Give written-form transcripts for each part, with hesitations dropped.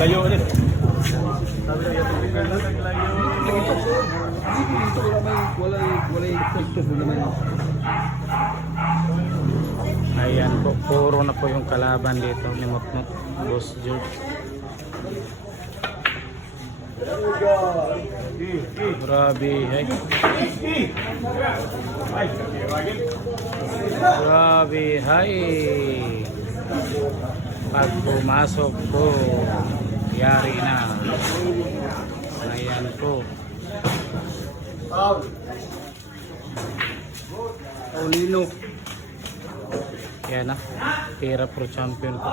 Layo ulit. Ayan po, puro na po yung kalaban dito ni Mokmok, Boss George. Grabe, ay. Grabe, hay. Pag pumasok po, yari na. Ayan po. Paulino. Yan na, Tira Pro Champion po.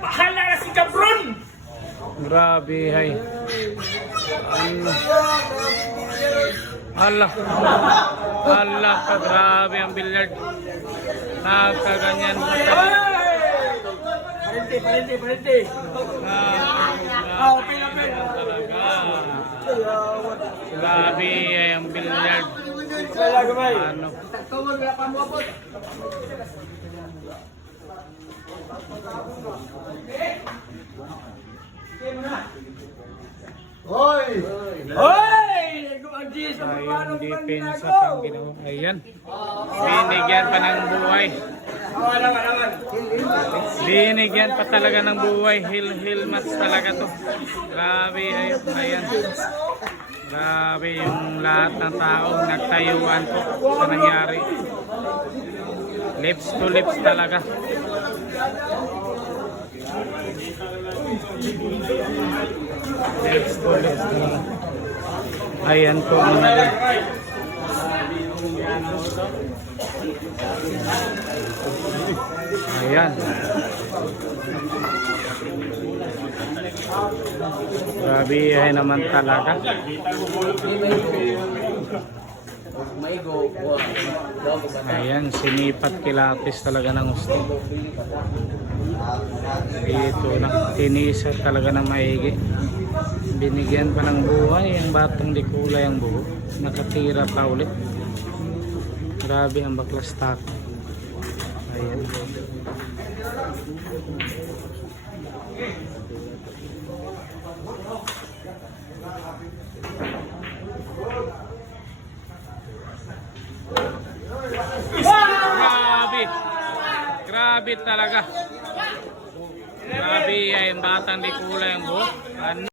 Bahala na si Cabron! Grabe, hay. Ano? Allah. Allah ka, grabe ang billiard. Nakaganyan po talaga. Parente. Grabe ay ang billiard. Ano? Hoy! Ayun, depensa pang ginawa. Ayan. Binigyan pa ng buhay. Binigyan pa talaga ng buhay. Hill match talaga to. Grabe, ayan. Grabe yung lahat ng taong nagtayuan po sa nangyari. Lips to lips talaga. Lips to lips talaga. Ayan po. Ayan. Grabe ay naman talaga. Ayan, sinipat kilatis talaga ng gusto. Dito na, tinisa talaga ng maigi. Binigyan pa ng buhay ang batang di kulay ang buho. Nakatira pa ulit. Grabe ang baklas tako. Ayan. Grabe talaga. Grabe ay ang batang di kulay ang buho.